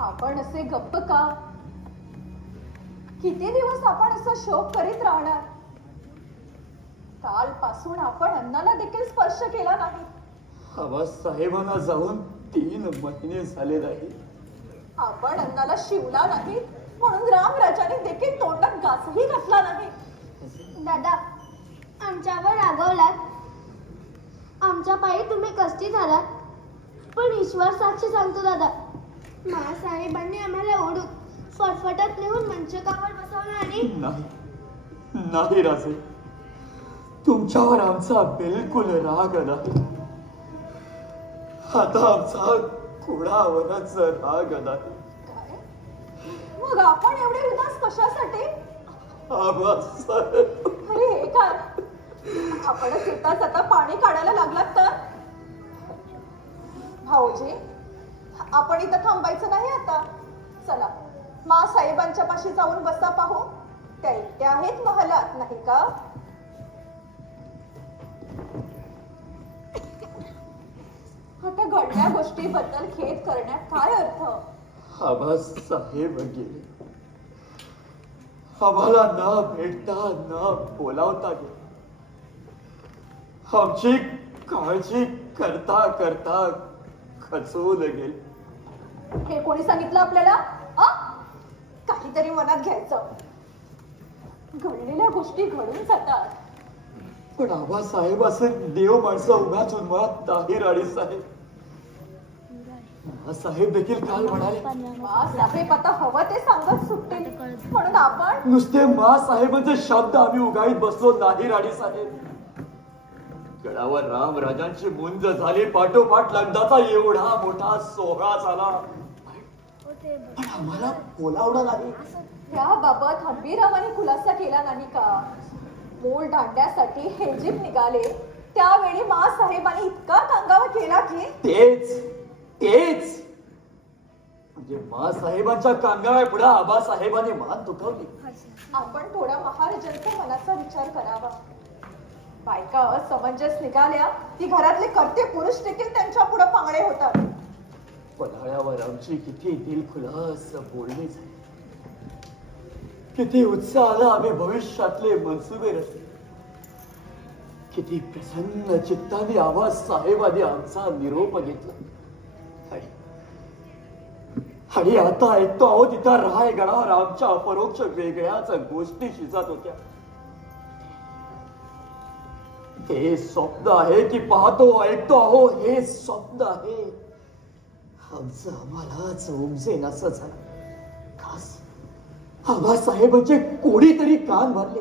आपण असे गप्प का? किती दिवस आपण असं शोक करीत राहणार? कालपासून आपण अन्नाला देखील स्पर्श केला नाही. आबासाहेबांना जाऊन 3 महिने झाले नाही. आपण अन्नाला शिवला नाही म्हणून रामराजाने देखील तोंडात घासही घातला नाही. दादा, आमच्यावर रागवलात, आमच्या पायी तुम्ही कष्टी झालात, पण ईश्वर साक्षी सांगतो दादा, महासाहेबांनी आम्हाला ओढून फटफटत नेऊन मंचकावर बसवलं आणि नाही राजे, तुमच्यावर आमचा बिलकुल राग नाही. आता आमचा कुणावरच राग नाही. मग आपण एवढे उदास कशासाठी? आबासाहेब, अरे हे काय, आपणच येताच आता पाणी काढायला लागलात तर? भाऊजी, आपण इथं थांबायचं नाही आता. चला साहेबांच्या पाशी जाऊन बसा पाहू. त्या एकट्या आहेत महालात, नाही का? आता घडल्या गोष्टीबद्दल खेद करण्यात काय अर्थ? आबासाहेब गेले, आम्हाला न भेटता न बोलावता गेले. आमची काळजी करता करता खचून गेले. हे कोणी सांगितलं आपल्याला? काहीतरी मनात घ्यायचं. घडलेल्या गोष्टी घडून जातात. पण आबासाहेब असं देव माणसं उगाच उन्माळात नाही. राणी साहेब, साहेब देखील काल म्हणाले, साहेब आता हवं ते सांगत सुटतील म्हणून आपण नुसते साहेबांचे शब्द आम्ही उगाळीत बसलो नाही. राणी साहेब, गडावर रामराजांची मुंज झाली, पाठोपाठ लग्नाचा एवढा मोठा सोहळा झाला, पण आम्हाला बोलावलं नाही. त्याबाबत हंबीररावांनी खुलासा केला नाही का? मूळ दांड्यासाठी हे जीप निघाले त्यावेळी साहेबांनी इतका कंगावा केला की तेच म्हणजे साहेबांच्या कांगाव्या पुढे आबासाहेबांनी मान दुखावली. आपण थोडा महाराजांच्या मनाचा विचार करावा. बायका असमंजस निघाल्या की घरातले कर्ते पुरुष देखील त्यांच्या पुढे पांगळे होतात. पन्हाळ्यावर आमची किती दिलखुलास बोलणी झाली, किती उत्साहाला आम्ही भविष्यातले मनसुबे रचले, किती प्रसन्न चित्ताने आबासाहेबांनी आमचा निरोप घेतला. आणि आता ऐकतो आहोत तिथं रायगडावर आमच्या अपरोक्ष वेगळ्याच गोष्टी शिजत होत्या. हे स्वप्न आहे की पाहतो ऐकतो आहो हे स्वप्न आहे? आमचं आम्हालाच उमजे नसं झालं. खास आबासाहेबांचे कोणीतरी कान भरले,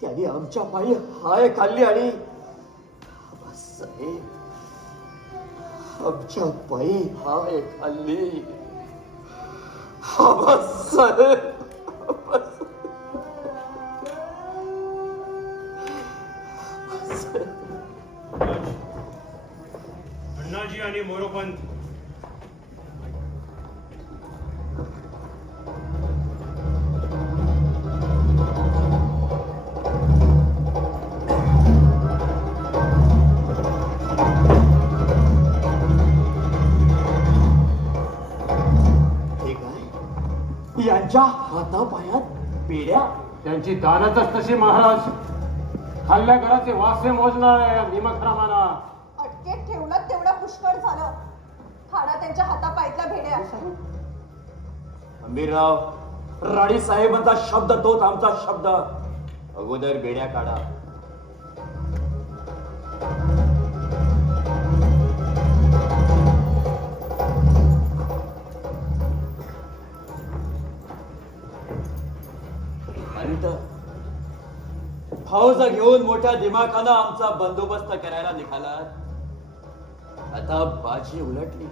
त्यांनी आमच्या पायी हाय खाल्ली आणि आबासाहेब आमच्या पायी हाय खाल्ली. आबासाहेब, अण्णाजी आणि मोरोपंत, यांच्या हातापायात बेड्या. त्यांची दानतच तशी महाराज. खाल्ल्या घराचे वासे मोजणार आहे निमकरामाना. अटकेत ठेवलं तेवढं पुष्कळ झालं. खाडा त्यांच्या हातापायतल्या भेड्या. हंबीरराव, राणी साहेबांचा शब्द तोच आमचा शब्द. अगोदर बेड्या काढा. फौज घेऊन मोठ्या दिमाखानं आमचा बंदोबस्त करायला निघाला. आता बाजी उलटली,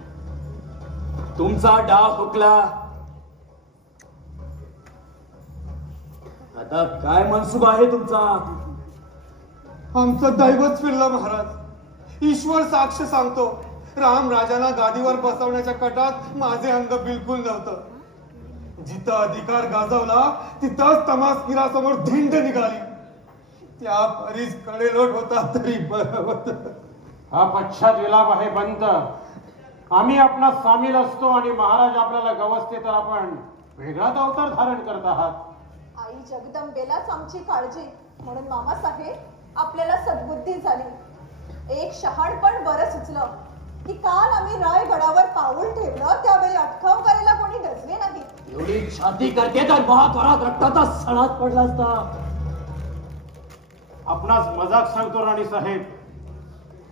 तुमचा डाव हुकला. आता काय मनसुबा आहे तुमचा? आमचं दैवच फिरलं महाराज. ईश्वर साक्ष सांगतो, रामराजांना गादीवर बसवण्याच्या कटात माझे अंग बिलकुल नव्हतं. जिथं अधिकार गाजवला तिथंच तमासगिरासमोर धिंड निघाली. त्या परीस कडेलोट होता तरी बरं होत. हा पश्चात विलाप आहे पंत. आम्ही आपला सामील असतो आणि महाराज आपल्याला गवसते तर आपण वेगळाच अवतार धारण करत आहात. आई जगदंबेलाच आमची काळजी, म्हणून मामासाहेब आपल्याला सद्बुद्धी झाली. एक शहाणपण बरं सुचलं की काल आम्ही रायगडावर पाऊल ठेवलं त्यावेळी अटकाव करायला कोणी डसले नाही. एवढी छाती करते तर महाद्वारात रक्ताचा सणात पडला असता. आपणास मजाक सांगतो राणी साहेब,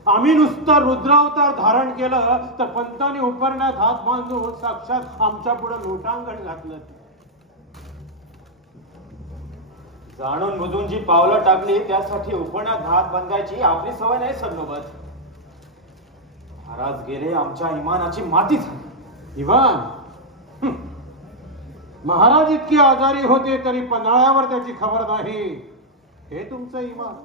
आम्ही नुसतं रुद्रावतार धारण केलं तर पंतांनी उपरण्यात हात बांधून साक्षात आमच्या पुढे लोटांगण घातलं. जाणून बुजून जी पावलं टाकली त्यासाठी उपरण्यात हात बांधायची आपली सवय नाही सरनोबत. महाराज गेले, आमच्या इमानाची माती झाली. इमान महाराज इतके आजारी होते तरी पन्हाळ्यावर त्याची खबर नाही, हे तुमचं इमान.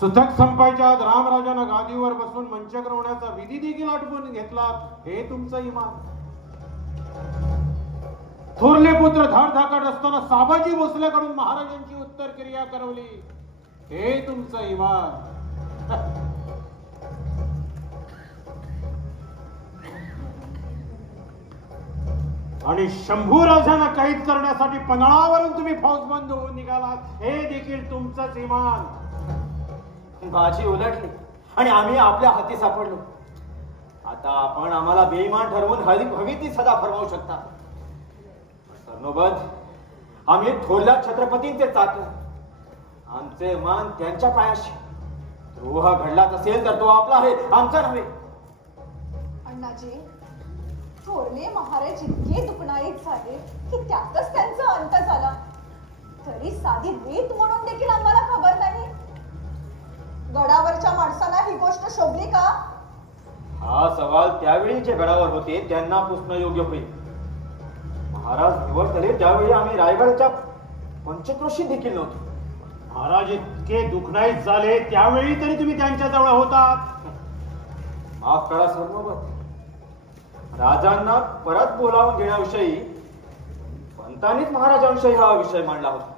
सुतक संपायच्या आत रामराजानं गादीवर बसून मंचक्रमणाचा विधी देखील आटपून घेतला, हे तुमचं इमान. थोरले पुत्र धाडधाकट असताना साबाजी भोसलेकडून महाराजांची उत्तर क्रिया करवली, हे तुमचं इमान. आणि शंभू राजांना कैद करण्यासाठी पन्हाळावरून तुम्ही फौज बंद होऊन निघालात, हे देखील तुमचंच इमान. बाजी उलटली आणि आम्ही आपल्या हाती सापडलो. आता आपण आम्हाला बेईमान ठरवून हवी ती सदा फरमावू शकता. सरनोबत, आम्ही थोरल्या छत्रपतींचे चाकर, आमचे मान त्यांच्या पायाशी. द्रोह घडलाच असेल तर तो आपला आहे, आमचा नव्हे. अण्णाजी, थोरले महाराज इतके दुखणारीत झाले की त्यातच त्यांचा अंत झाला, तरी साधी रीत म्हणून देखील आम्हाला खबर नाही. गडावरच्या माणसांना ही गोष्ट शोभली का? हा सवाल त्यावेळी जे गडावर होते त्यांना पुसणं योग्य होईल. महाराज निवडले त्यावेळी आम्ही रायगडच्या पंचक्रोशी देखील नव्हतो. महाराज इतके दुखणाईत झाले त्यावेळी तरी तुम्ही त्यांच्या जवळ होतात. माफ करा सरनोबत, राजांना परत बोलावून घेण्याविषयी पंतांनीच महाराजांविषयी हा विषय मांडला होता.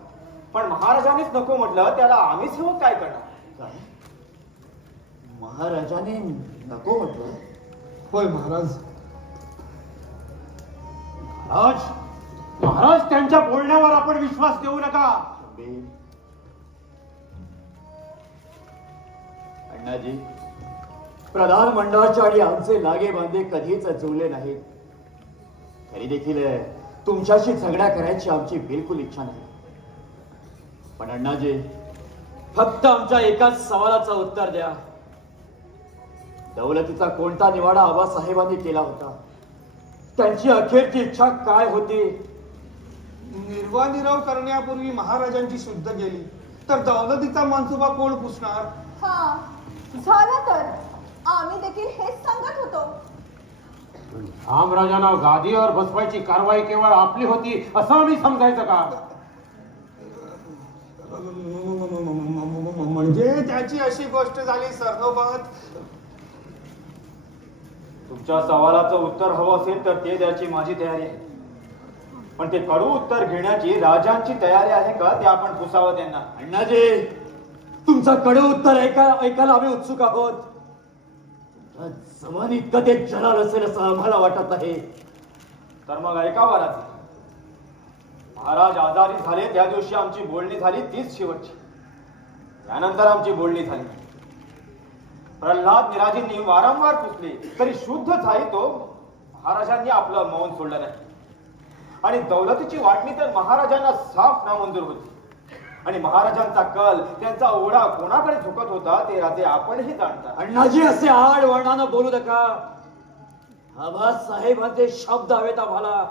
पण महाराजांनीच नको म्हटलं, त्याला आम्ही सेवक काय करणार? महाराजाने नको म्हटलं? होय महाराज. महाराज त्यांच्या बोलण्यावर आपण विश्वास देऊ नका. अण्णाजी, प्रधान मंडळाचे आणि आमचे लागे बांधे कधीच जुळले नाहीत. तरी देखील तुमच्याशी झगडा करायची आमची बिलकुल इच्छा नाही. पण अण्णाजी, फक्त आमच्या एकाच सवालाचं उत्तर द्या. दौलतीचा कोणता निवाडा आबासाहेबांनी केला होता? त्यांची अखेरची इच्छा काय होती? निर्वानिरव करण्यापूर्वी महाराजांची शुद्ध गेली तर दौलतीचा मनसुबा कोण पुसणार? हा झालं तर आम्ही देखील हेच सांगत होतो. रामराजांना गादीवर बसवायची कारवाई केवळ आपली होती असं आम्ही समजायचं का? म्हणजे त्याची अशी गोष्ट झाली सरनोबत. तुमच्या सवालाचं उत्तर हवं असेल तर ते द्यायची माझी तयारी आहे. पण ते कडू उत्तर घेण्याची राजांची तयारी आहे का ते आपण पुसावं त्यांना. अण्णाजी, तुमचं कडू उत्तर ऐकायला आम्ही उत्सुक आहोत. जमान इतकं ते जलाल असेल असं आम्हाला वाटत आहे. तर मग ऐकावं लागेल. महाराज आजारी झाले त्या दिवशी आमची बोलणी झाली तीच शेवटची. त्यानंतर आमची बोलणी झाली. प्रल्हाद निराजींनी वारंवार पुसले तरी शुद्ध झाली तो महाराजांनी आपलं मौन सोडलं नाही. आणि दौलतीची वाटणी तर महाराजांना साफ नामंजूर होती. आणि महाराजांचा कल, त्यांचा ओढा कोणाकडे झुकत होता ते राजे आपणही जाणता. अण्णाजी, असे आड वर्णानं बोलू नका. आबासाहेबांचे शब्द हवेत आम्हाला.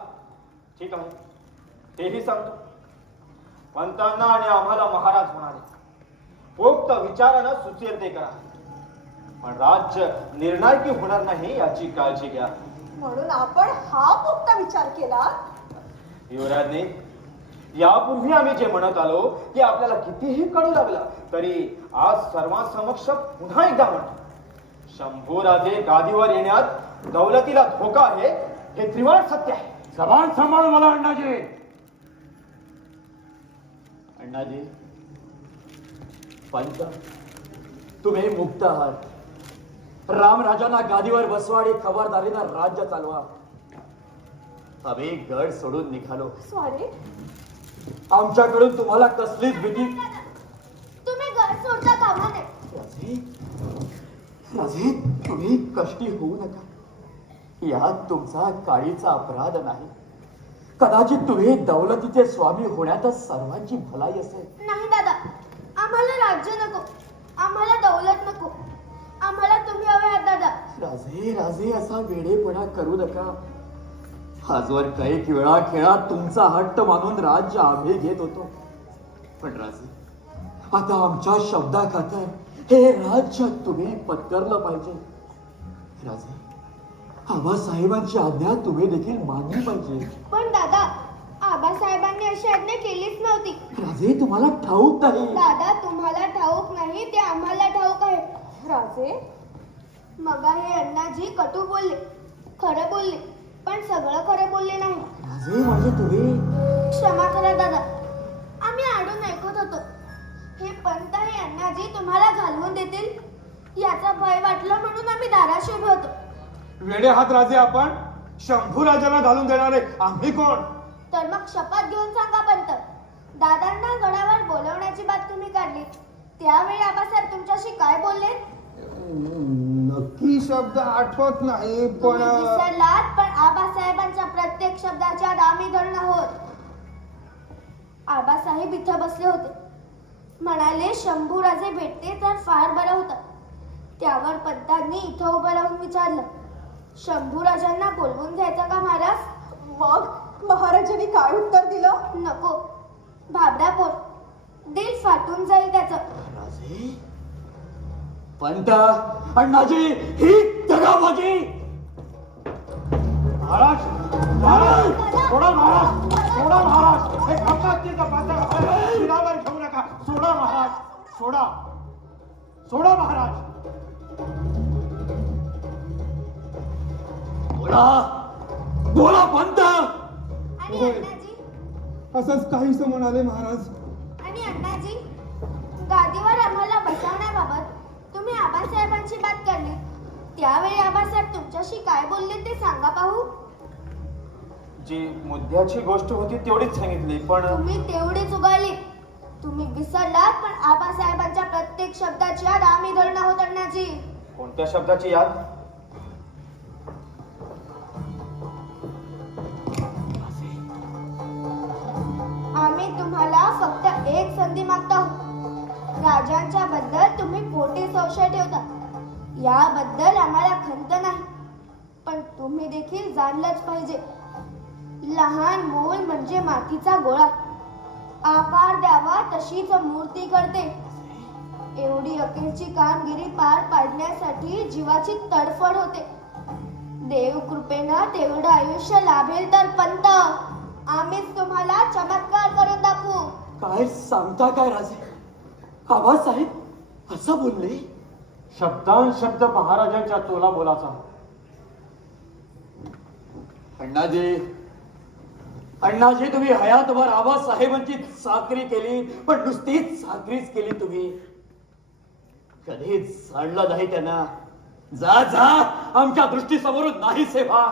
ठीक आहे, तेही सांगतो. पंतांना आणि आम्हाला महाराज म्हणाले, पोक्त विचारानं सुचेल ते करा, पण राज्य निर्णायकी होणार नाही याची काळजी घ्या. म्हणून आपण हा पोक्त विचार केला. युवराजने, यापूर्वी आम्ही जे म्हणत आलो की आपल्याला कितीही कडू लागला तरी आज सर्वांसमक्ष पुन्हा एकदा म्हणतो, शंभू राजे गादीवर येण्यात दौलतीला धोका आहे हे त्रिवार सत्य आहे. जबान सांभाळ मला अण्णाजी. अण्णाजी, पंत, तुम्ही मुक्त आहात. रामराजांना गादीवर बसवा आणि खबरदारीनं राज्य चालवा. आम्ही गड सोडून निघालो. स्वारी, आमच्याकडून तुम्हाला कसलीच भीती. तुम्ही घर सोडता कामा नये. राजे, राजे, तुम्ही कष्टी होऊ नका. यात तुमचा काळीचा अपराध नाही. कदाचित तुम्ही दौलतीचे स्वामी होण्यातच सर्वांची भलाई असेल. नाही दादा, आम्हाला राज्य नको, आम्हाला दौलत नको, आम्हाला तुम्ही हवे आहात दादा. राजे, राजे, असा वेडेपणा करू नका. आजवर कैक वेळा खेळात तुमचा हट्ट मानून राज्य आम्ही घेत होतो. पण राजे, आता आमच्या शब्दाखातर हे राज्य तुम्ही पत्करलं पाहिजे. राजे, आबासाहेबांची आज्ञा तुम्ही देखील मानली पाहिजे. पण दादा, आबासाहेबांनी अशी आज्ञा केलीच नव्हती. राजे, तुम्हाला ठाऊक नाही. दादा, तुम्हाला ठाऊक नाही ते आम्हाला ठाऊक आहे. राजे, मगा हे अण्णाजी कटू बोलले, खरं बोलले, पण सगळं खरं बोलले नाही. राजे, म्हणजे तुम्ही क्षमा करा दादा, आम्ही आडून ऐकत होतो. हे पंत हे अण्णाजी तुम्हाला घालवून देतील याचा भय वाटलं म्हणून आम्ही दाराशी उभे होतो. वेडे हात राजे आपण. शंभू राजांना घालून देणारे आम्ही कोण? तर मग शपथ घेऊन सांगा पंत, दादांना गडावर बोलवण्याची बात तुम्ही काढली त्यावेळी आबासाहेब तुमच्याशी काय बोलले? नक्की शब्द आठवत नाही, पण तुम्ही विसरलात, पण आबासाहेबांच्या प्रत्येक शब्दाच्या आम्ही धरून आहोत. आबासाहेब इथं बसले होते, म्हणाले शंभू राजे भेटते तर फार बरं होतं. त्यावर पंतांनी इथं उभं राहून विचारलं, शंभू राजांना बोलवून घ्यायचं का महाराज? मग महाराजांनी काय उत्तर दिलं? नको, भाबडा पोर, दिल फाटून जाईल त्याचं. राजे, पंत, अण्णाजी, ही दगाबाजी. महाराज, महाराज, सोडा महाराज, सोडा महाराज. हे खपाची तपासा शिरावर घेऊ नका. सोडा महाराज, सोडा, सोडा महाराज. बोला, बोला पंत. आणि होय. अण्णाजी, असंच काहीसं म्हणाले महाराज. आणि अण्णाजी, गादीवर आम्हाला बसवण्याबाबत तुम्ही आबासाहेबांची बात काढली त्यावेळी आबासाहेब तुमच्याशी काय बोलले ते सांगा पाहू. जी मुद्द्याची गोष्ट होती तेवढीच सांगितली, पण तुम्ही तेवढीच उगाळली. तुम्ही विसरलात, पण आबासाहेबांच्या प्रत्येक शब्दाची याद आम्ही धरून आहोत अण्णाजी. कोणत्या शब्दाची याद? आम्ही तुम्हाला फक्त एक संधी मागत आहोत. राजांच्या बद्दल तुम्ही खोटे संशय ठेवता याबद्दल आम्हाला खंत नाही, पण तुम्ही देखील जाणलंच पाहिजे, लहान मूल म्हणजे मातीचा गोळा. आकार द्यावा तशीच मूर्ती करते. एवढी अखेरची कामगिरी पार पाडण्यासाठी जीवाची तडफड होते. देव कृपेनं तेवढं आयुष्य लाभेल तर पंत, आम्हीच तुम्हाला चमत्कार करून दाखवू. काय सांगता काय राजे? आबासाहेब असं बोलले? शब्दान शब्द महाराजांच्या तोला बोलाचा. अण्णाजी, अण्णाजी, तुम्ही हयातभर आबासाहेबांची चाकरी केली, पण नुसतीच चाकरीच केली. तुम्ही कधीच जाणलं नाही त्यांना. जा जा, आमच्या दृष्टीसमोरून नाही सेवा.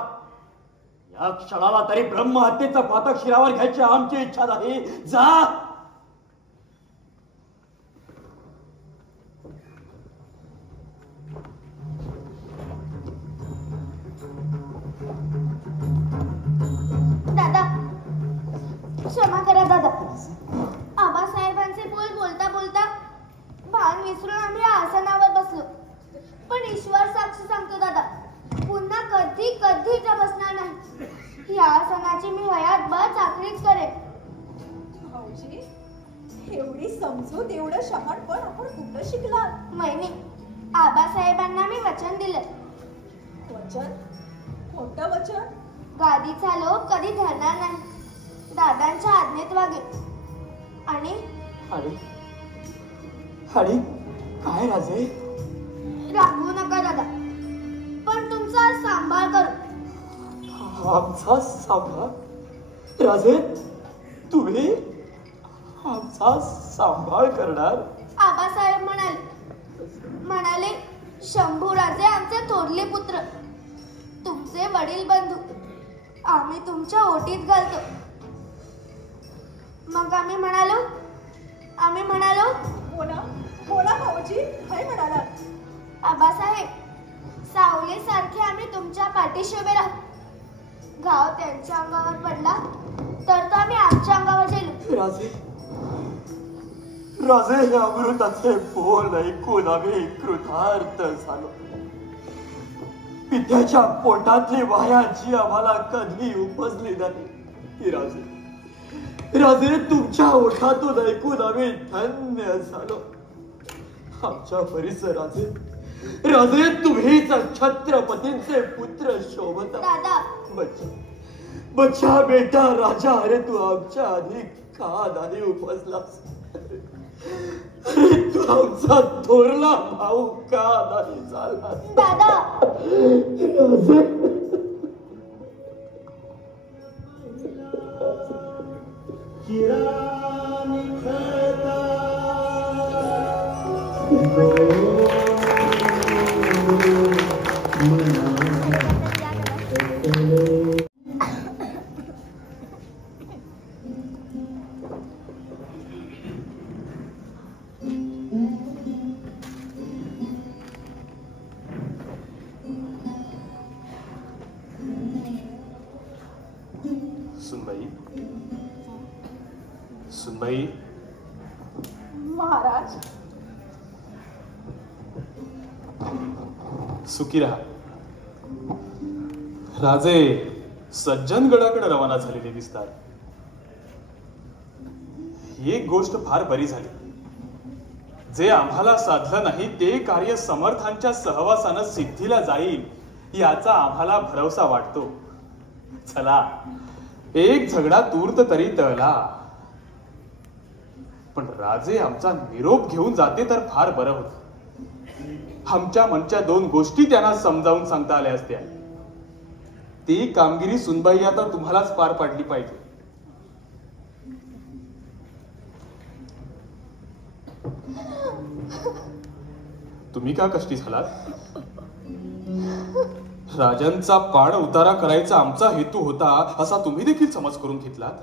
या क्षणाला तरी ब्रह्महत्येचं पातक शिरावर घ्यायची आमची इच्छा नाही. जा. दादा, क्षमा करा दादा. आबासाहेबांचे बोल बोलता बोलता भान विसरून आम्ही आसनावर बसलो. पण ईश्वर साक्षी सांगतो दादा, पुन्हा कधी कधी इथं बसणार नाही. या आसनाची मी हयातभर चाकरीच करेन. भाऊजी, एवढी समजूत, एवढं शहाणपण आपण कुठं शिकलात? मैने आबासाहेबांना मी वचन दिलं. वचन? कोणतं वचन? गादीचा लोभ कधी धरणार नाही, दादांच्या आज्ञेत वागेल. आणि आणि आणि काय राजे? रागवू नका दादा, पण तुमचा सांभाळ करू. आमचा सांभाळ? राजे, तुम्ही आमचा सांभाळ करणार. आबासाहेब म्हणाले शंभूराजे आमचे थोरले पुत्र, तुमचे वडील बंधू आम्ही तुमच्या ओटीत घालतो. मग आम्ही म्हणालो हो ना भाऊजी, काय म्हणाला? आबासाहेब, सावलीसारखे आम्ही तुमच्या पाठीशी उभे राहू. गाव त्यांच्या अंगावर पडला तर तो आम्ही आमच्या अंगावर झेलू. राजे हे अमृताचे बोल ऐकून आम्ही कृतार्थ झालो. पित्याच्या पोटातली वाया जी आम्हाला कधी उपजली नाही ती राजे तुमच्या ओठातून ऐकून आम्ही धन्य झालो. आमच्या परिसर राजे तुम्हीच छत्रपतींचे पुत्र शोभता. दादा, बच्चा बेटा राजा, अरे तू आमच्या आधी का नाही उपजलास? अरे तू आमचा थोरला भाऊ का नाही झाला? दादा, सुनबाई, महाराज, सुखी राहा. राजे सज्जनगडाकडे रवाना झालेले दिसतात. एक गोष्ट फार बरी झाली. जे आम्हाला साधलं नाही ते कार्य समर्थांच्या सहवासानं सिद्धीला जाईल याचा आम्हाला भरवसा वाटतो. चला, एक झगडा तूर्त तरी टळला. पण राजे आमचा निरोप घेऊन जाते तर फार बरं होत. आमच्या मनच्या दोन गोष्टी त्यांना समजावून सांगता आल्या असत्या. ती कामगिरी सुनबाई आता तुम्हालाच पार पाडली पाहिजे. तुम्ही का कष्टी झालात? राजांचा पाड उतारा करायचा आमचा हेतू होता असा तुम्ही देखील समज करून घेतलात.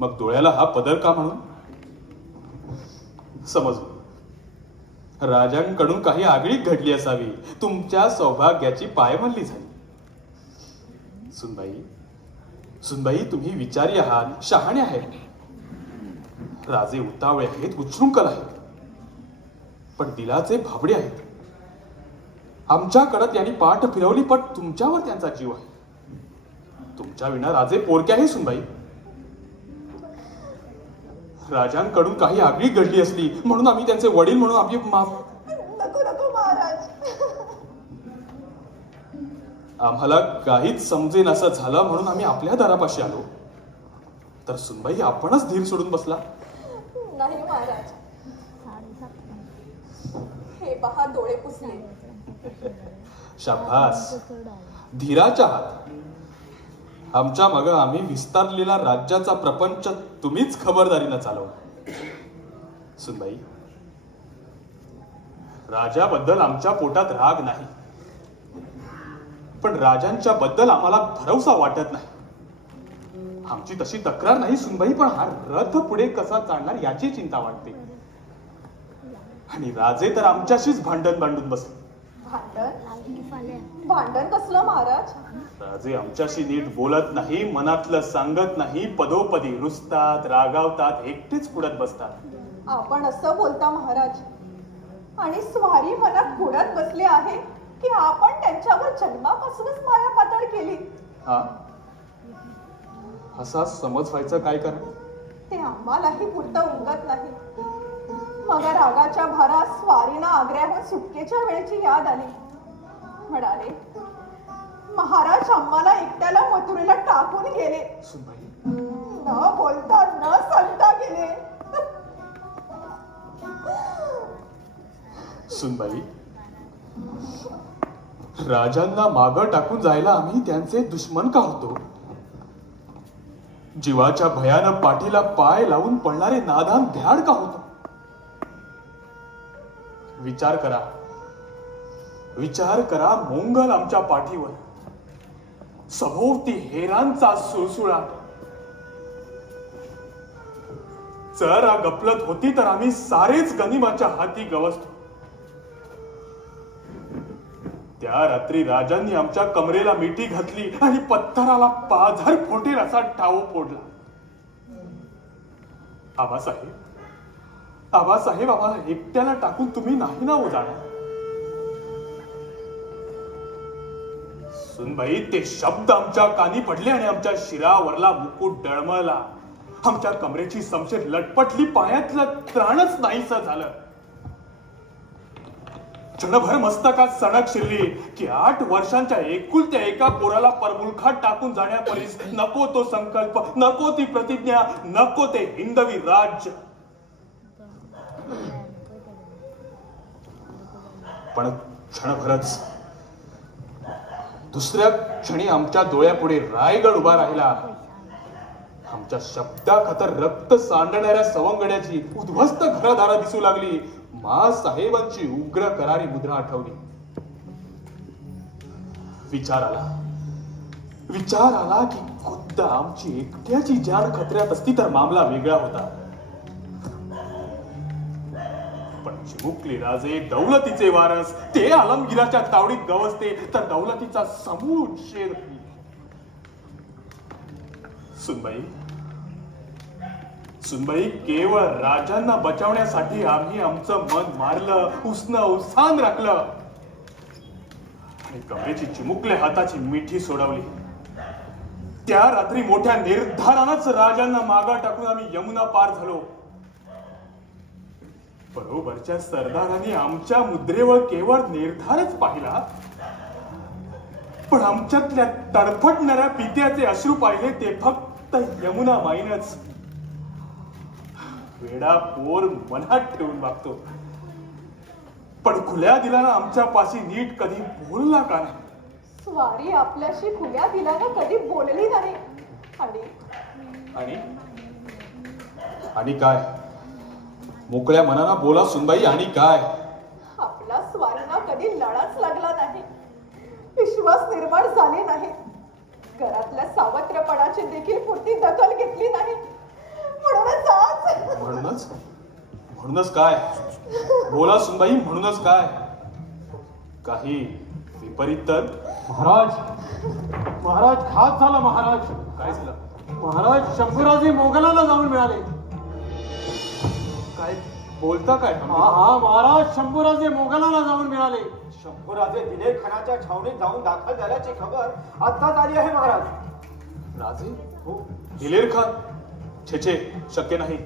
मग डोळ्याला हा पदर का म्हणून? समजलं. राजांकडून काही आगळीक घडली असावी, तुमच्या सौभाग्याची पायमल्ली झाली. सुनबाई, तुम्ही विचारी आहात, शहाणे आहेत. राजे उतावळे आहेत, उच्छृंखल आहेत, पण दिलाचे भाबडे आहेत. आमच्याकडे त्यांनी पाठ फिरवली, पण तुमच्यावर त्यांचा जीव आहे. तुमच्या विना राजे पोरके आहे. सुनबाई, राजांकडून काही आगळीक घडली असली म्हणून आम्ही त्यांचे वडील म्हणून आम्ही माफ. नको महाराज. आम्हाला काहीच समजेन असं झालं म्हणून आम्ही आपल्या दारापाशी आलो, तर सुनबाई आपणच धीर सोडून बसला. नाही महाराज, हे पहा डोळे पुसले. शाबास, धीराच्या हात. आमच्या मग आम्ही विस्तारलेला राज्याचा प्रपंच तुम्हीच खबरदारीनं चालवला. सुनबाई, राजाबद्दल आमच्या पोटात राग नाही, पण राजांच्या बद्दल आम्हाला भरवसा वाटत नाही. आमची तशी तक्रार नाही सुनबाई, पण हा रथ पुढे कसा चालणार याची चिंता वाटते. आणि राजे तर आमच्याशीच भांडण बांधून बसले. भांडण कसलं महाराज? राजे आमच्याशी नीट बोलत नाही, मनातलं सांगत नाही, पदोपदी रुसतात, रागावतात, एकटेच कुडत बसतात. आपण असं बोलता महाराज, आणि स्वारी मनात कुडत बसले आहे की आपण त्यांच्यावर जन्मापासूनच माया पातळ केली. हा, असा समज व्हायचं काय कारण? ते आम्हालाही पुरतं उमगत नाही. मग रागाच्या भारात स्वारीनं आग्र्याहून सुटकेच्या वेळेची याद आली. म्हणाले, महाराज आम्हाला एकट्याला मथुरेला टाकून गेले. न बोलता न सांगता गेले. सुनबाई, राजांना मागं टाकून जायला आम्ही त्यांचे दुश्मन का होतो? जीवाच्या भयानं पाठीला पाय लावून पडणारे नादान ध्याड का होत? विचार करा मोंगल आमच्या पाठीवर, सभोवती हेरांचा सुळसुळाट. जर गफलत होती तर आम्ही सारेच गनिमाच्या हाती गवसतो. त्या रात्री राजांनी आमच्या कमरेला मिठी घातली आणि पत्थराला पाझर फोटेल असा टाऊ फोडला. आबासाहेब आम्हाला एकट्याला टाकून तुम्ही नाही ना हो जाणार. सुनबाई, ते शब्द आमच्या कानी पडले आणि आमच्या शिरावरला मुकुट डळमळला. आमच्या कमरेची समशेर लटपटली, पायातलं त्राणच नाहीसं झालं. क्षणभर मस्तकात सणक शिरली की 8 वर्षांच्या एकुलत्या एका पोराला परमुलखात टाकून जाण्यापरीस नको तो संकल्प, नको ती प्रतिज्ञा, नको ते हिंदवी राज्य. पण क्षणभरच, दुसऱ्या क्षणी आमच्या डोळ्यापुढे रायगड उभा राहिला. आमच्या शब्दाखातर रक्त सांडणाऱ्या सवंगड्याची उद्ध्वस्त घरदारा दिसू लागली. माँसाहेबांची उग्र करारी मुद्रा आठवली. विचार आला की खुद्द आमची एकट्याची जान खतऱ्यात असती तर मामला वेगळा होता. पण चिमुकले राजे, दौलतीचे वारस, ते आलमगीराच्या तावडीत गवसते तर दौलतीचा समूळ शेर. सुनबाई, केवळ राजांना बचावण्यासाठी आम्ही आमचं मन मारलं, उसनं उसान राखलं आणि कमरेची चिमुकल्या हाताची मिठी सोडवली. त्या रात्री मोठ्या निर्धारानंच राजांना मागा टाकून आम्ही यमुना पार झालो. बरोबरच्या सरदारांनी आमच्या मुद्रेवर केवळ निर्धारच पाहिला, पण आमच्यातल्या तडफडणाऱ्या पित्याचे अश्रू पाहिले ते फक्त यमुना माईनच. वेडा पोर मनात ठेवून वागतो, पण खुल्या दिलानं आमच्या पाशी नीट कधी बोलला का नाही. स्वारी आपल्याशी खुल्या दिलानं कधी बोलली नाही. आणि काय? मोकळ्या मनानं बोला सुनबाई. आणि काय? आपला स्वारीना कधी लढाच लागला नाही, विश्वास निर्माण झाले नाही, घरातल्या सावत्रपणाची देखील पुरती दखल घेतली नाही. म्हणूनच काय? बोला सुनबाई, म्हणूनच काय? काही विपरीत तर? महाराज खास झाला. महाराज काय झालं? महाराज शंभूराजे मोगलाला जाऊन मिळाले. काय बोलता काय? हा महाराज, शंभूराजे मोगलाला जाऊन मिळाले. शंभूराजे दिलेर खानाच्या छावणीत जाऊन दाखल झाल्याची खबर आत्ताच आली आहे महाराज. राजे? हो. दिलेर खान? छे, शक्य नाही.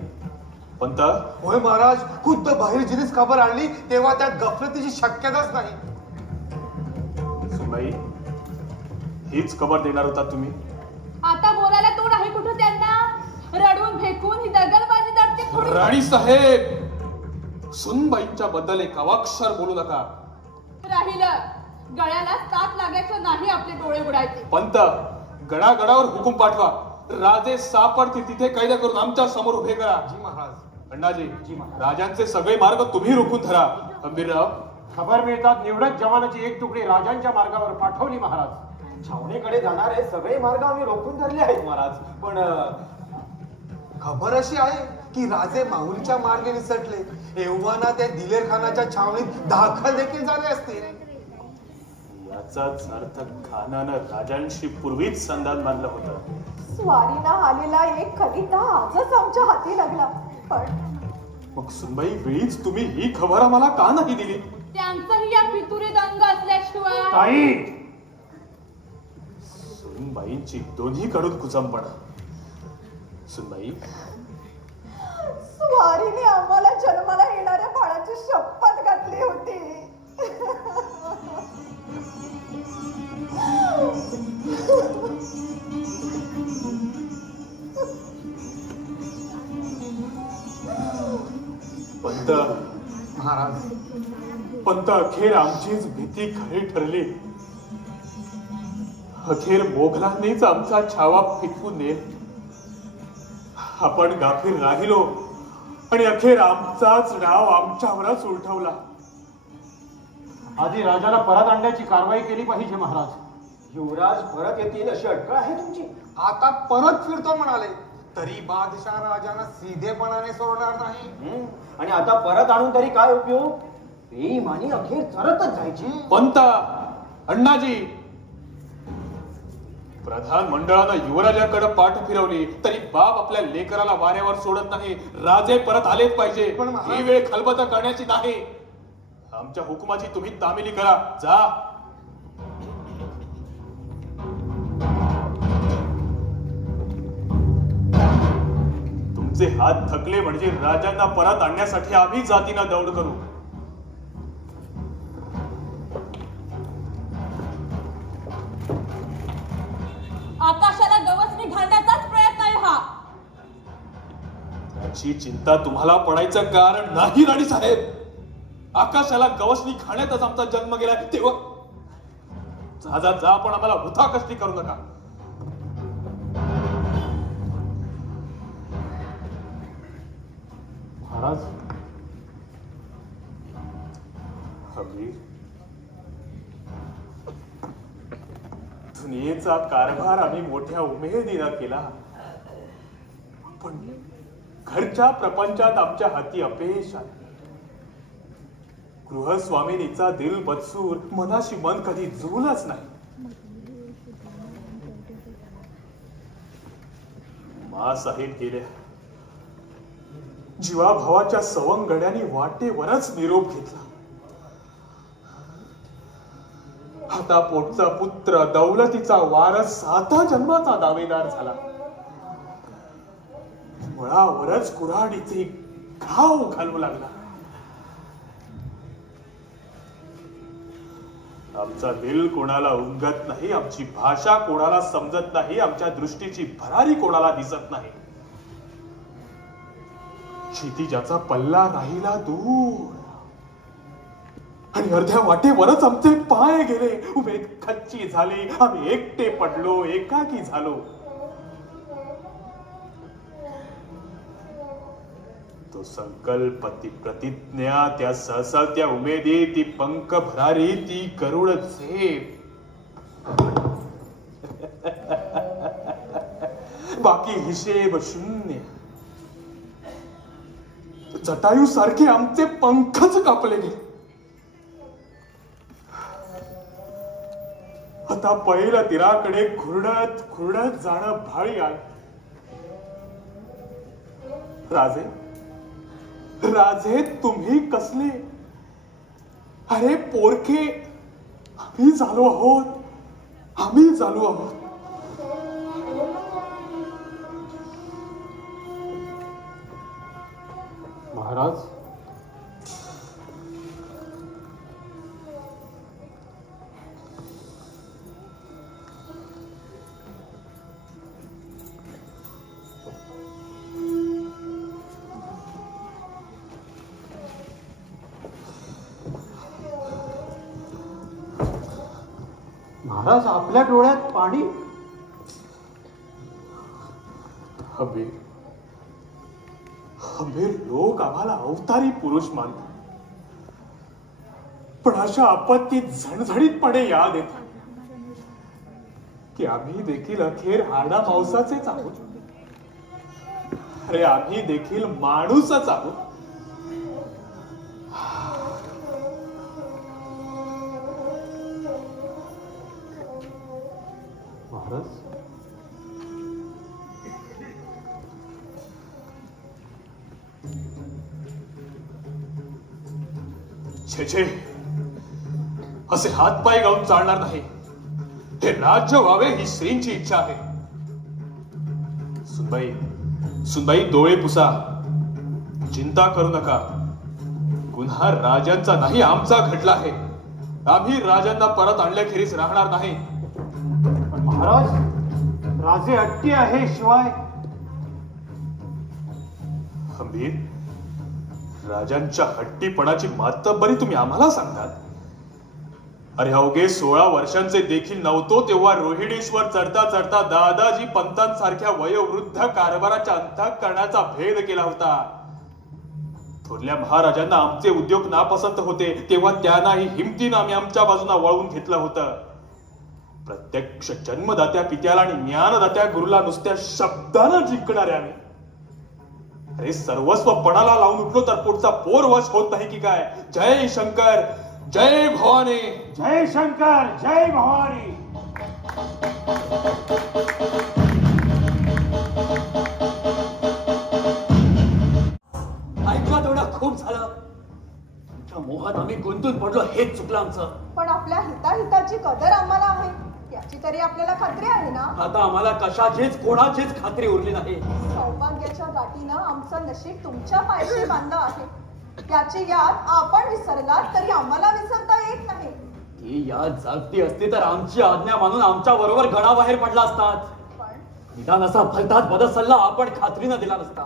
पंत? होय महाराज, खुद्द बाहेर जिनीच खबर आणली तेव्हा त्यात गफलतीची शक्यताच नाही. सुनबाई, हीच खबर देणार होता तुम्ही? आता बोलायला तो नाही कुठं त्यांना? रडून फेकून ही दगलबाजी दडते. राणी साहेब, सुनबाईंच्या बद्दल एक अवाक्षर बोलू नका. राहिलं, गळ्याला साथ लागायचं नाही आपले डोळे उघडायचे. पंत, गडागडावर हुकूम पाठवा. राजे सापडतील तिथे कैद करून आमच्या समोर उभे करा. जी महाराज. अण्णाजी, राजांचे सगळे मार्ग तुम्ही रोखून धरा. गंभीरराव, खबर मिळतात निवडक जवानाची एक तुकडी राजांच्या मार्गावर पाठवली महाराज. छावणीकडे जाणारे सगळे मार्ग आम्ही रोखून धरले आहेत महाराज. पण खबर अशी आहे की राजे माहुलीच्या मार्गे निसटले. एव्हाना ते दिलेर खानाच्या छावणीत दाखल देखील झाले असतील. याचाच अर्थ खानानं राजांशी पूर्वीच संधान बांधलं होतं. स्वारीला आलेला एक खलिता आजच आमच्या हाती लागला. पण मग सुनबाई, वेळीच तुम्ही ही खबर आम्हाला का नाही दिली? त्यांचंही या पितुरीत अंग असल्याशिवाय. ताई, सुनबाईंची दोन्ही कडून कुचंबणा. सुनबाई, स्वारीने आम्हाला जन्माला येणाऱ्या बाळाची शपथ घातली होती. पंत महाराज, पंत, अखेर आमचीच भीती खरी ठरली. अखेर मोगलांनीच आमचा छावा फिकवून नेल. आपण गाफील राहिलो आणि अखेर आमचाच डाव आमच्यावरच उलटवला. आधी राजाला परत आणण्याची कारवाई केली पाहिजे महाराज. युवराज परत येतील अशी अटकळ आहे तुमची? आता परत फिरतो म्हणाले तरी बादशाह राजांना सीधेपणाने सोडणार नाही. आणि आता परत आणून तरी काय उपयोग? बेईमानी अखेर चरतच जायची. पंत, अण्णाजी, प्रधान मंडळानं युवराजाकडे पाठ फिरवली तरी बाप आपल्या लेकराला वाऱ्यावर सोडत नाही. राजे परत आलेच पाहिजे. पण ही वेळ खलबत करण्याची नाही. आमच्या हुकुमाची तुम्ही तामिली करा. जा. तुमचे हात थकले म्हणजे राजांना परत आणण्यासाठी आम्ही जातीनं दौड करू. आकाशाला गवसणी घालण्याचाच प्रयत्न आहे हा. याची चिंता तुम्हाला पडायचं कारण नाही राणी साहेब. आकाशाला गवसणी खाण्यातच आमचा जन्म गेलाय. तेव्हा जा जा जा, पण आम्हाला वृथा कष्टी करू नका. महाराज, हमीर, दुनियेचा कारभार आम्ही मोठ्या उमेदीनं केला, पण घरच्या प्रपंचात आमच्या हाती अपयश आले. गृहस्वामिनीचा दिल बदसूर मनाशी मन कधी जुळलंच नाही. मा साहेब गेल्या. जीवाभावाच्या सवंगड्यांनी वाटेवरच निरोप घेतला. आता पोटचा पुत्र दौलतीचा वारस 7 जन्माचा दावेदार झाला. मुळावरच कुऱ्हाडीचे घाव घालू लागला. आमचा दिल कोणाला उमगत नाही. आमची भाषा कोणाला समजत नाही. आमच्या दृष्टीची भरारी कोणाला दिसत नाही. क्षितिजाचा पल्ला राहिला दूर आणि अर्ध्या वाटेवरच आमचे पाय गेले. उमेद खच्ची झाली. आम्ही एकटे पडलो, एकाकी झालो. तो संकल्प, ती प्रतिज्ञा, त्या सहसळत्या उमेदी, ती पंख भरारी, ती करुण झेप, बाकी हिशेब शून्य. जटायू सारखे आमचे पंखच कापले गेले. आता पहिल्या तीराकडे खुरडत खुरडत जाणं भाळी आलं. राजे, राजे तुम्ही कसले? अरे पोरके, आम्ही झालो आहोत. आम्ही झालो आहोत. महाराज, महाराज, आपल्या डोळ्यात पाणी. हबीर, हबीर, लोक आम्हाला अवतारी पुरुष मानतात, पण अशा आपत्तीत झणझणीतपणे याद येतात की आम्ही देखील अखेर हाडा मांसाचेच आहोत. अरे आम्ही देखील माणूसच आहोत. महाराज, छे छे, असे हातपाय गाऊन चालणार नाही. हे राज्य व्हावे ही श्रींची इच्छा आहे. सुनबाई, सुनबाई, डोळे पुसा. चिंता करू नका. गुन्हा राजांचा नाही, आमचा घडला आहे. आम्ही राजांना परत आणल्याखेरीज राहणार नाही. पण महाराज, राजे अट्टी आहे. शिवाय हंबीर, राजांच्या हट्टीपणाची मातब्बरी तुम्ही आम्हाला सांगतात. अरे अवघे 16 वर्षांचे देखील नव्हतो तेव्हा रोहिणीश्वर चढता चढता दादाजी पंतांसारख्या वयोवृद्ध कारभाराच्या अंतःकरणाचा भेद केला होता. थोरल्या महाराजांना आमचे उद्योग नापसंत होते तेव्हा त्यांनाही हिमतीनं आम्ही आमच्या बाजूला वळवून घेतलं होतं. प्रत्यक्ष जन्मदात्या पित्याला आणि ज्ञानदात्या गुरुला नुसत्या शब्दानं जिंकणारे आम्ही. अरे सर्वस्व पणाला लावून उठलो तर पुढचा पोर वश होत नाही की काय. जय शंकर जय भवानी. जय शंकर जय भवानी. ऐकलं तेवढं खूप झालं. तुमच्या मोहात आम्ही गुंतून पडलो हेच चुकलं आमचं. पण आपल्या हिताची कदर आम्हाला आहे याची तरी आपल्याला खात्री आहे ना. आता आम्हाला कशाचीच कोणाचीच खात्री उरली नाही. सौभाग्याच्या गाठीनं आमचं नशीब तुमच्या पायाशी बांधलं आहे. याची याद आपण विसरलात तरी आम्हाला विसरता येत नाही. ती याद जागती असती तर आमची आज्ञा मानून आमच्या बरोबर गणाबाहेर पडला असतात. पण निदान असा भलताच बदसल्ला आपण खात्रीनं दिला नसता.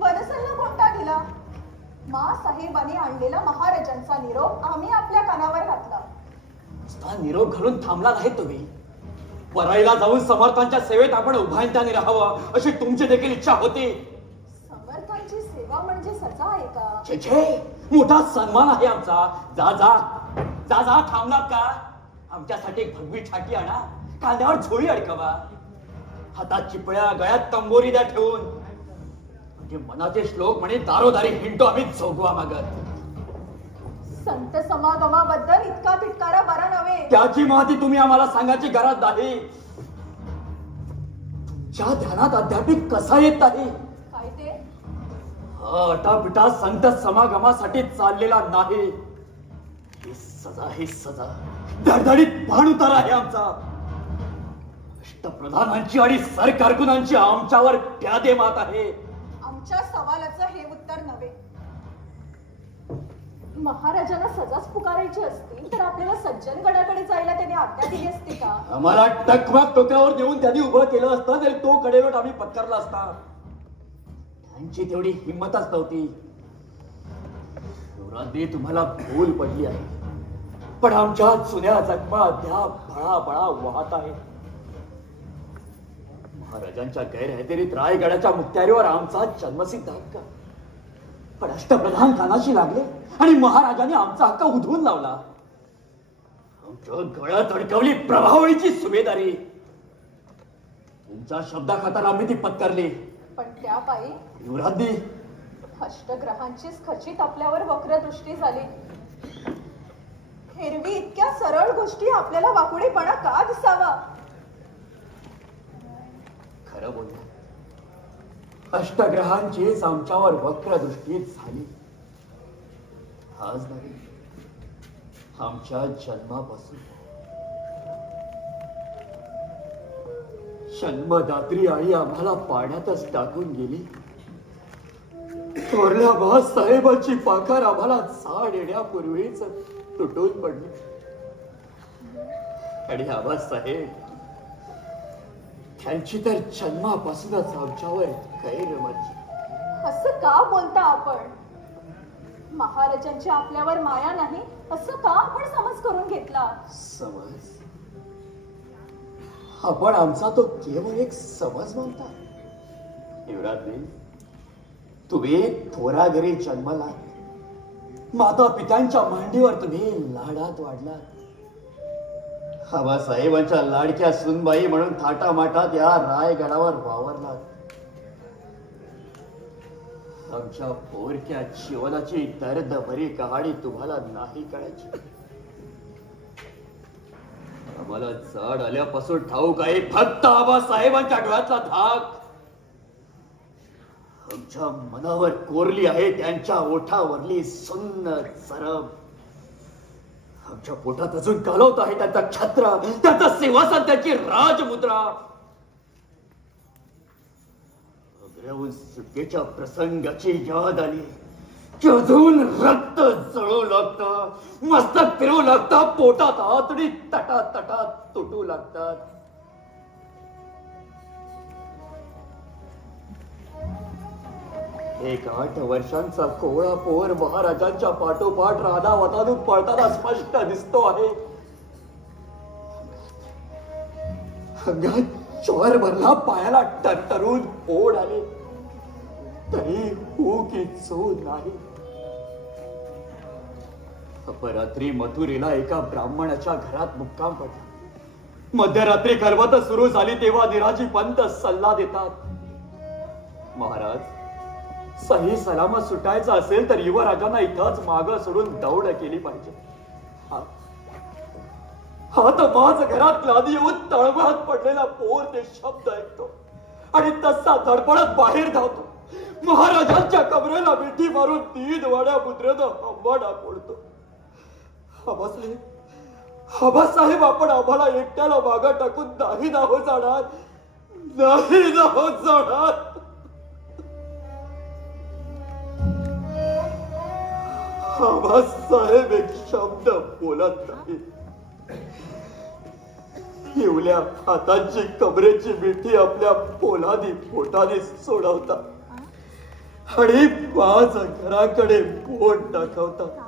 बरसल्ला कोणता दिला. मा साहेबांनी आणलेला महाराजांचा निरोप आम्ही आपल्या कानावर घातला. नुसता निरोप घालून थांबला नाही तुम्ही. पराईला जाऊन समर्थांच्या सेवेत आपण उभायंत्याने राहावं अशी तुमची देखील इच्छा होती. समर्थांची सेवा म्हणजे सजा आहे का. छे छे, मोठा सन्मान आहे आमचा. जा जा जा जा, थांबलात का. आमच्यासाठी एक भगवी छाटी आणा, कांद्यावर झोळी अडकवा, हातात चिपळ्या गळ्यात तंबोरी द्या ठेवून. म्हणजे मनाचे श्लोक म्हणे दारोदारी हिंडतो आम्ही जोगवा मागत. संत समागमाबद्दल इतका तिटकारा बरा नव्हे. त्याची माहिती तुम्ही आम्हाला सांगायची गरज नाही. तुमच्या ध्यानात अद्याप कसा येत नाही. काय ते. हा अटापिटा संत समागमासाठी चाललेला नाही. ही सजा धडधडीत भान उतारा आहे आमचा. अष्टप्रधानांची आणि सरकारकुनांची आमच्यावर प्यादे मात आहे. आमच्या सवालाचं हे उत्तर नव्हे. महाराजांना सजाच पुकारायची असती तर आपल्याला सज्जनगडाकडे जायला त्याने आज्ञा दिली असती का. आम्हाला टकमक टोक्यावर देऊन त्यांनी उभं केलं असतं तरी तो कडेलोट आम्ही पत्करला असता. त्यांची तेवढी हिंमतच नव्हती. शिवरात्री तुम्हाला भूल पडली आहे पण आमच्या जुन्या जखमा अद्याप बळाबळा वाहत आहेत. महाराजांच्या गैरहजेरीत रायगडाच्या मुक्त्यारीवर आमचा जन्मसिद्ध हक्क. पण अष्टप्रधान कानाशी लागले आणि महाराजांनी आमचा हक्क उधळून लावला. आमच्या गळ्यात अडकवली प्रभावळीची सुभेदारी. तुमच्या शब्दाखातर आम्ही ती पत्करली. पण त्या पायी युवराजी अष्टग्रहांचीच खचित आपल्यावर वक्रदृष्टी झाली. एरवी इतक्या सरळ गोष्टी आपल्याला वाकुळेपणा का दिसावा. खरं बोलला. अष्टग्रहांचीच आमच्यावर वक्रदृष्टी झाली. आज नाही आमच्या जन्मापासून. जन्मदात्री आई आम्हाला पाण्यातच टाकून गेली. थोरल्या बाळासाहेबांची पाखर आम्हाला झाड येण्यापूर्वीच तुटून पडली. आणि आबासाहेब त्यांची तर जन्मापासूनच आमच्यावर गैरमर्जी. असं का बोलता आपण. महाराजांची आपल्यावर माया नाही असं का आपण समज करून घेतला. समज. आपण आमचा तो केवळ एक समज मानता. युवराजने तुम्ही थोरा घरी जन्माला. माता पित्यांच्या मांडीवर तुम्ही लाडात वाढलात. आबासाहेबांच्या लाडक्या सुनबाई म्हणून थाटामाटात या रायगडावर वावरलात. आमच्या पोरक्या जीवनाची दर्दभरी कहाणी तुम्हाला नाही कळायची. आम्हाला चढ आल्यापासून ठाऊक आहे फक्त आबासाहेबांच्या डोळ्यातला धाक. आमच्या मनावर कोरली आहे त्यांच्या ओठावरली सुन्न चरब. आमच्या पोटात अजून कालवत आहे त्यांचा छत्र, त्यांचं सिंहासन, त्यांची राजमुद्रा. अग्रहून सुटकेच्या प्रसंगाची याद आली की अजून रक्त जळू लागतं, मस्तक फिरू लागतं, पोटात आतडी तटात तटात तुटू लागतात. एक 8 वर्षांचा कोवळा पोर महाराजांच्या पाठोपाठ राधावतातून पळताना स्पष्ट दिसतो आहे. अंगात चोर भरला, पायाला टरटरून ओढ आले, तरी हो की चूक नाही. अपरात्री मथुरेला एका ब्राह्मणाच्या घरात मुक्काम पडला. मध्यरात्री खलबत सुरू झाली तेव्हा दिराजी पंत सल्ला देतात, महाराज, सही सलामत सुटायचं असेल तर युवराजांना इथंच माग सोडून दौड केली पाहिजे. हा तर माझ घरात लादी येऊन तळमळत पडलेला पोर ते शब्द ऐकतो आणि तसा धडपडत बाहेर धावतो. महाराजांच्या कमरेला मिठी मारून 3 वाड्या मुद्रेनं हंबाडा फोडतो. आबासाहेब, आपण आम्हाला एकट्याला मागं टाकून नाही हो जाणार, नाही हो जाणार. आबासाहेब एक शब्द बोलत नाही. हिवल्या हातांची कमरेची मिठी आपल्या पोलादी पोटाने सोडवतात आणि माझ घराकडे बोट दाखवतात.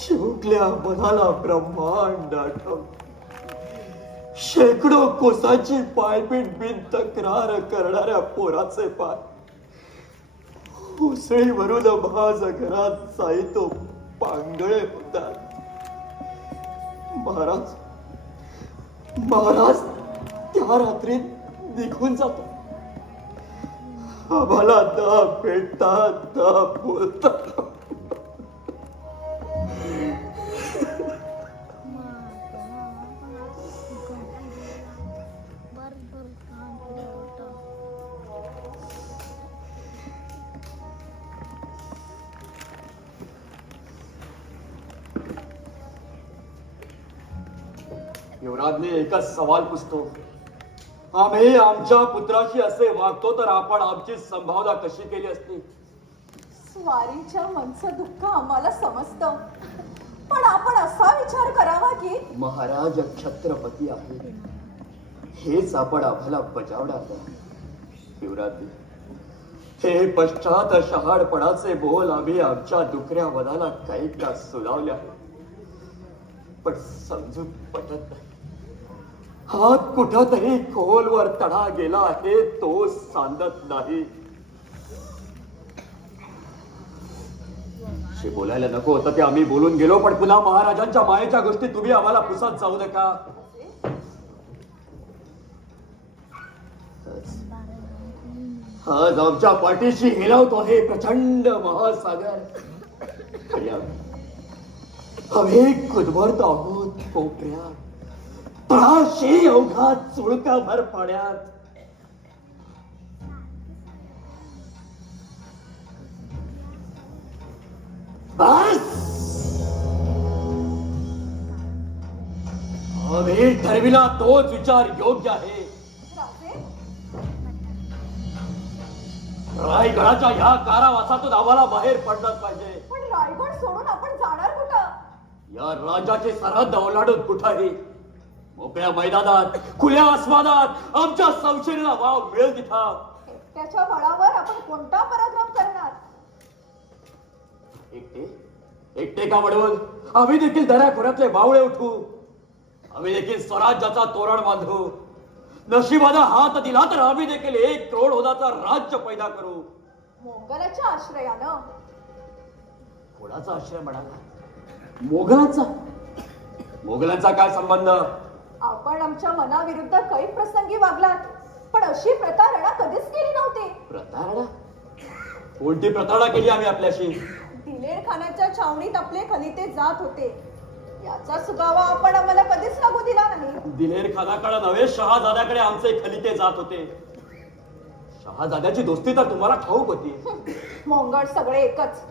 शेवटल्या मनाला ब्रह्मांड आठवत. शेकडो कोसाची पायपीट बिन तक्रार करणाऱ्या पोराचे पाय उसळीवरून माझ घरात साईतो पांगळे होतात. महाराज, महाराज त्या रात्री निघून जातो. आम्हाला दा भेटतात, दा बोलतात. युवराजने एकच सवाल पुसतो, आम्ही आमच्या पुत्राशी असे वागतो तर आपण आमची संभावना कशी केली असती. स्वारीच्या मनचं दुःख आम्हाला समजतं, पण आपण असा विचार करावा की महाराज छत्रपती आहे, हेच आपण आम्हाला बजावणार. युवराज, हे पश्चात शहाळपणाचे बोल आम्ही आमच्या दुखऱ्या मनाला काही का सुनावले आहे, पण समजून पटत नाही. हात कुठंतरी खोलवर तडा गेला आहे, तो सांगत नाही. जे बोलायला नको होतं ते आम्ही बोलून गेलो, पण पुन्हा महाराजांच्या मायेच्या गोष्टी तुम्ही आम्हाला पुसत जाऊ नका. आज आमच्या पाठीशी हेलावतो आहे प्रचंड महासागर. आम्ही कुदमरत आहोत कोपऱ्यात, तळाशी अवघात चुळकाभर पाण्यात. बस, आम्ही ठरविला तोच विचार योग्य आहे. रायगडाच्या ह्या कारावासातून आम्हाला बाहेर पडलंच पाहिजे. पण रायगड सोडून आपण जाणार कुठं? या राज्याचे सरहद्द ओलांडून कुठंही मोकळ्या मैदानात, खुल्या आसमानात आमच्या संशयीला वाव मिळेल तिथं. त्याच्या बळावर आपण कोणता पराक्रम करणार? एकटे का वडवून आम्ही देखील दऱ्याखोऱ्यातले बावळे उठू. आम्ही देखील स्वराज्याचा तोरण बांधू. नशिबाला हात दिला तर आम्ही देखील 1 करोड होदाचा राज्य पैदा करू. मोगलाच्या आश्रयानं. कोणाचा आश्रय म्हणाला? मोगलांचा. मोगलांचा काय संबंध? आपण आमच्या मनाविरुद्ध काही प्रसंगी वागलात, पण अशी प्रतारणा कधीच केली नव्हती. प्रतारणा? कोणती प्रतारणा केली आम्ही आपल्याशी? दिलेर खानाच्या छावणीत आपले खलिते जात होते, याचा सुगावा आपण आम्हाला कधीच लागू दिला नाही. दिलेर खानाकडे नव्हे, शहाजाद्याकडे आमचे खलिते जात होते. शहाजाद्याची दोस्ती तर तुम्हाला ठाऊक होती. मोंगड सगळे एकच.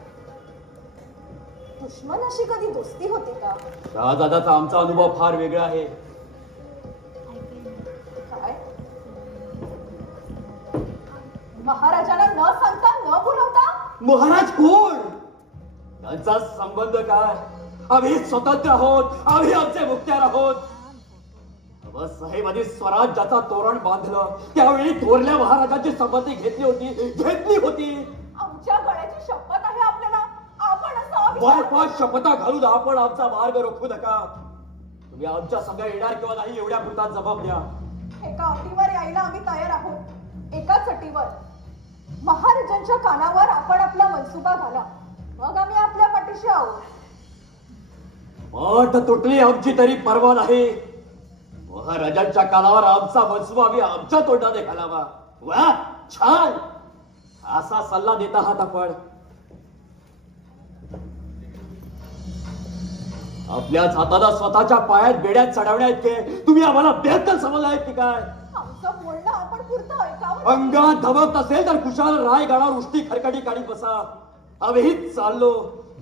दुश्मनाशी कधी दोस्ती होती का? शहाजादाचा आमचा अनुभव फार वेगळा आहे. काय? महाराजांना न सांगता न बोलवता? महाराज कोण? त्यांचा संबंध काय? आम्ही स्वतंत्र आहोत, आम्ही आमचे मुक्त्यार आहोत. साहेबांनी स्वराज्याचा तोरण बांधलं त्यावेळी थोरल्या महाराजांची संमती घेतली होती. आमच्या गळ्याची शपथ आहे आपल्याला. आपण असं वाट शपथा घालून आपण आमचा मार्ग रोखू नका. तुम्ही आमच्या संग येणार किंवा नाही एवढ्या पुरता जबाब द्या. एका अटीवर यायला आम्ही तयार आहोत. एकाच अटीवर, महाराजांच्या कानावर आपण आपला मनसुबा घाला, मग आम्ही आपल्या पाठीशी आहोत. पाठ तुटली आमची तरी पर्वा नाही. महाराजांच्या कानावर आमचा मनसुबा आम्ही आमच्या तोंडाने घालावा. वा, छान, असा सल्ला देत आहात आपण. आपल्याच हाताला स्वतःच्या पायात बेड्यात चढवण्यात के तुम्ही आम्हाला बेहतर समजलाय की काय? आमचं बोलणं आपण पुरतं ऐकावं. अंगात धमक असेल तर कुशाल रायगडावर उष्टी खरकटी काढी बसा. आम्हीच चाललो.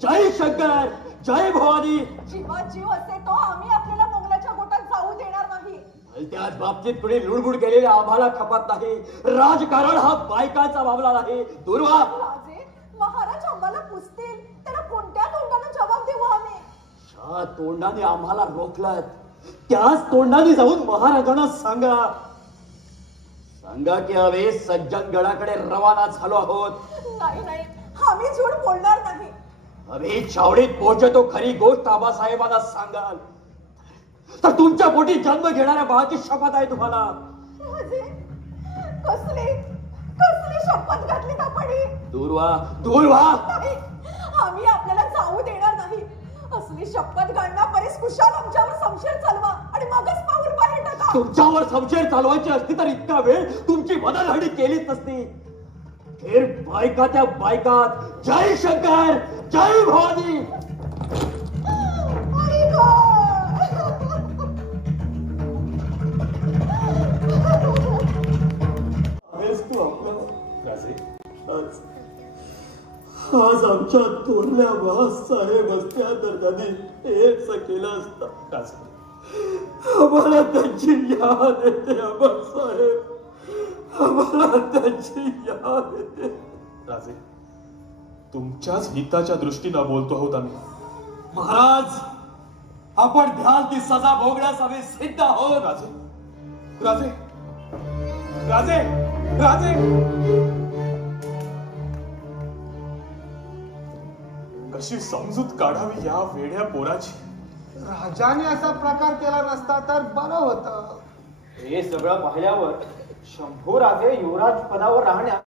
जय शंकर, जय भवानी. जीवात जीव असते तो आम्ही आपल्याला मोगलाच्या गोटात जाऊ देणार नाही. त्याच बाबतीत कुणी लुडबुड केलेले आम्हाला खपत नाही. राजकारण हा बायकाचा मामला नाही. दुर्वा, राजे, महाराज आम्हाला पुसतील, त्याला कोणत्या तोंडाने जबाब देऊ आम्ही? ज्या तोंडाने आम्हाला रोखलं त्याच तोंडाने जाऊन महाराजांना सांगा की आम्ही सज्जनगडाकडे रवाना झालो आहोत. नाही, आम्ही झूट बोलणार नाही. आम्ही छावणीत पोहोचतो खरी गोष्ट आबासाहेबांना सांगाल तर तुमच्या पोटी जन्म घेणाऱ्या बाळाची शपथ आहे तुम्हाला. राजे, कसली शपथ घातलीत आपण ही? दूर व्हा. नाही, आम्ही आपल्याला जाऊ देणार नाही. असली शपथ घालण्यापरीस कुशाल आमच्यावर संशय चालवा आणि मगच पाऊल बाहेर टाका. तुमच्यावर संशय चालवायची असती तर इतका वेळ तुमची मदतहडी केलीच नसती. फिर बायका त्या बायकात. जय शंकर, जय भवानी. आई गं! आहेस तू आपलं राजे, आज आमच्या थोरल्या बाळासाहेब असत्या तर त्यांनी हेच केलं असतं. राजे, आम्हाला त्यांची याद येते आबासाहेब. आम्हाला त्याची याद येते. राजे, तुमच्याच हिताच्या दृष्टीनं बोलतो आहोत आम्ही. महाराज, आपण घ्याल ती सजा भोगण्यास आम्ही सिद्ध आहोत. राजे, राजे, राजे, कशी समजूत काढावी या वेड्या पोराची. राजाने असा प्रकार केला नसता तर बरं होतं. हे सगळं पाहिल्यावर शंभू राजे युवराज पदावर राहण्यास